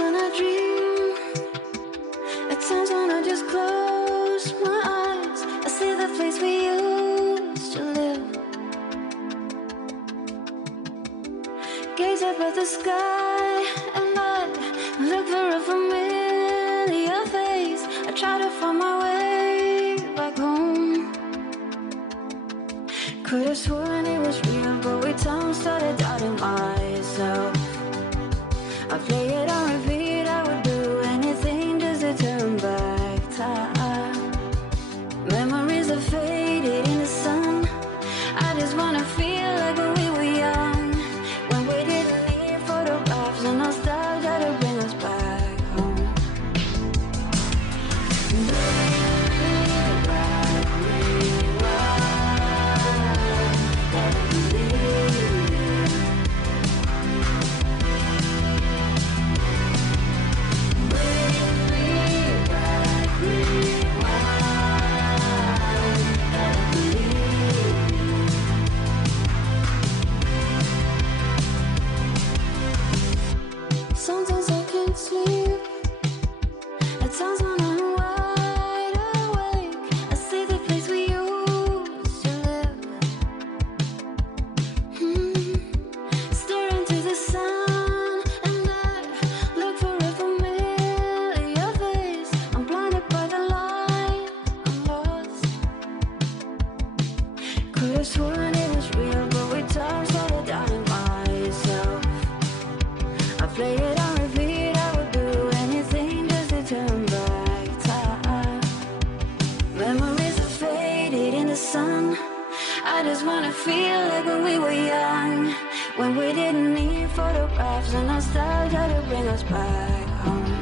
when I dream, at times when I just close my eyes, I see the place we used to live. Gaze up at the sky and I look for a familiar face. I try to find my way back home. Could have sworn it was real, but with time started doubting myself. I play it on repeat, I would do anything just to turn back time. Memories are faded in the sun. I just wanna feel like when we were young, when we didn't need photographs and nostalgia to bring us back home. Sometimes I can't sleep. At times when I'm wide awake, I see the place we used to live. Stare into the sun and I look for a familiar face. I'm blinded by the light, I'm lost. Could have sworn it was real, but with time started doubting myself. I play it on repeat, I would do anything just to turn back time. Memories are faded in the sun. I just wanna feel like when we were young, when we didn't need photographs and nostalgia to bring us back home.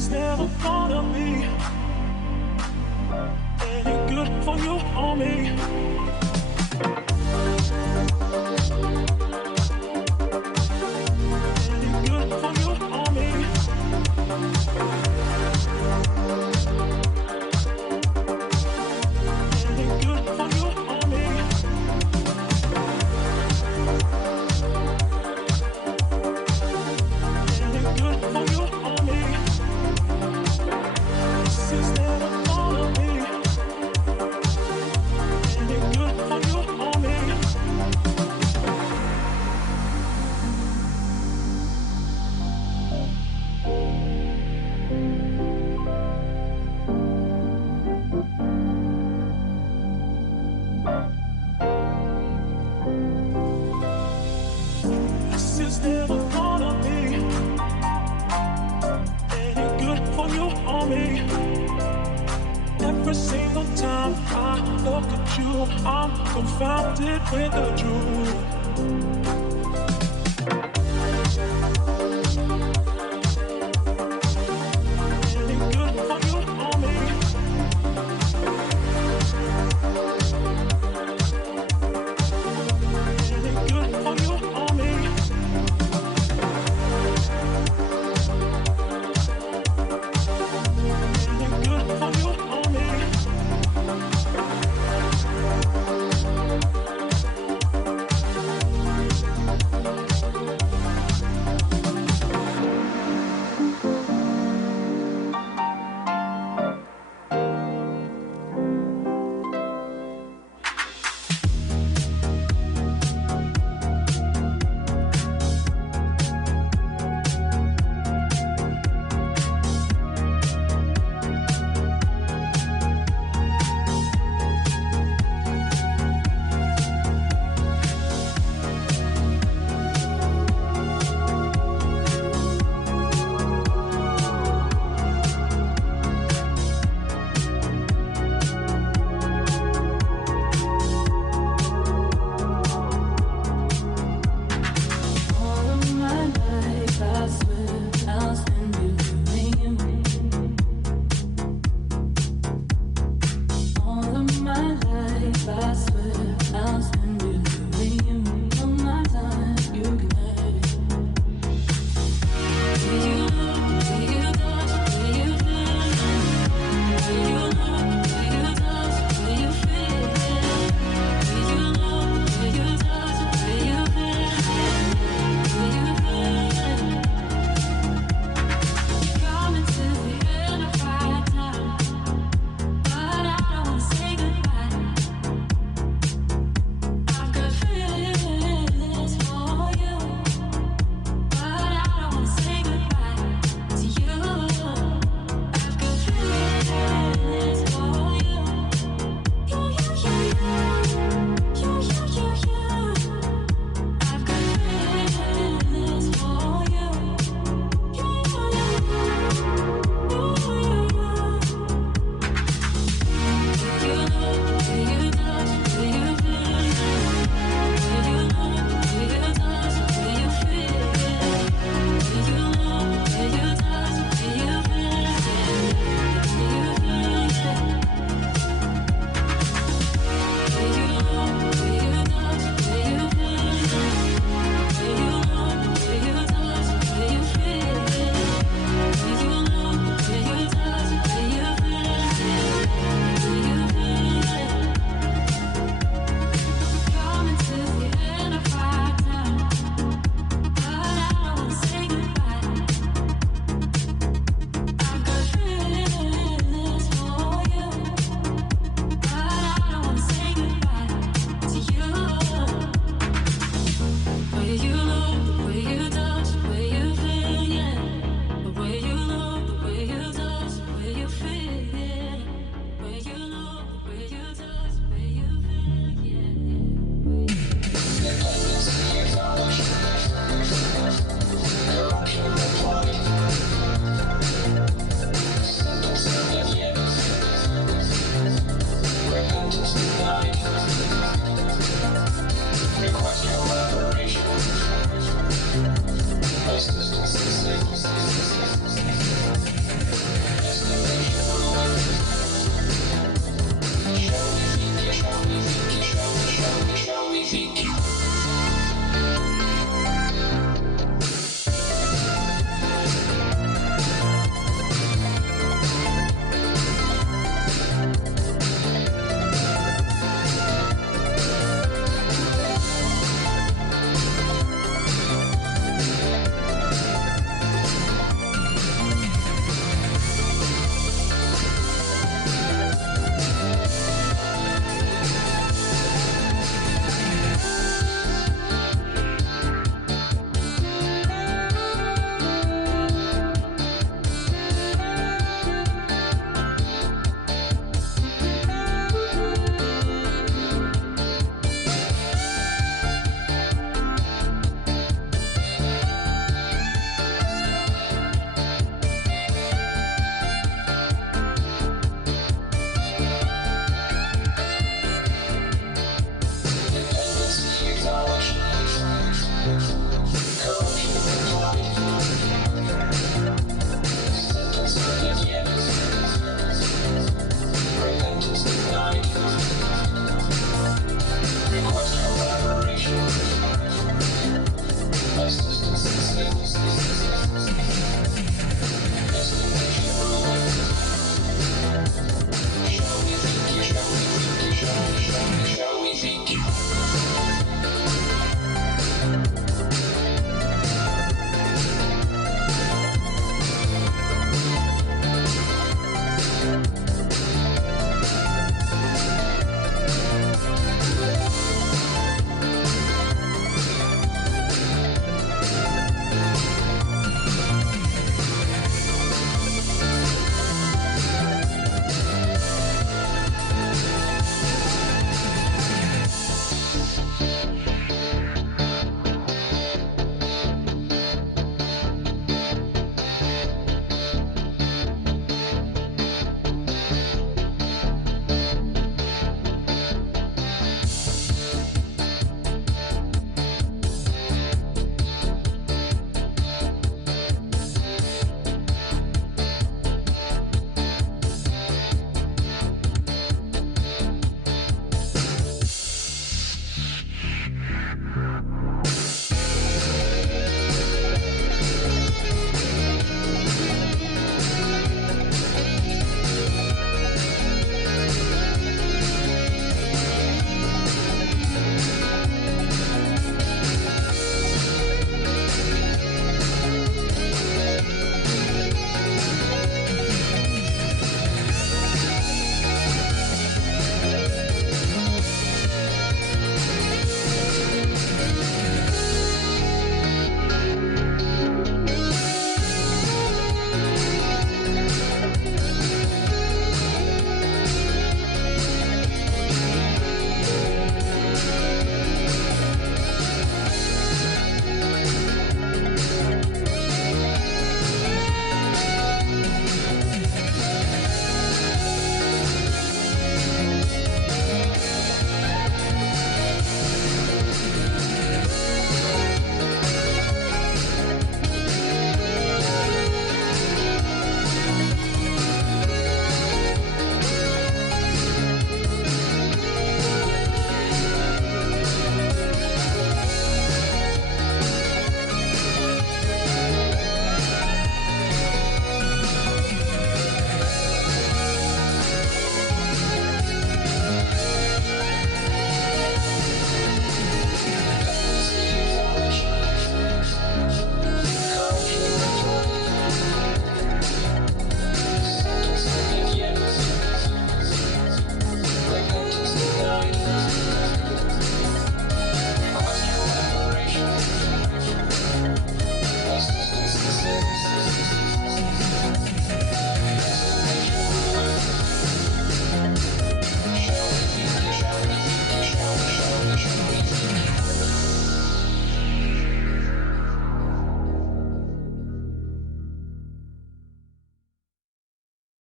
is never gonna be any good for you or me. Any good for you or me. Any good for you or me. Any good for you or me. This is never gonna be any good for you or me. This is never gonna be any good for you or me. Every single time I look at you, I'm confounded with the truth.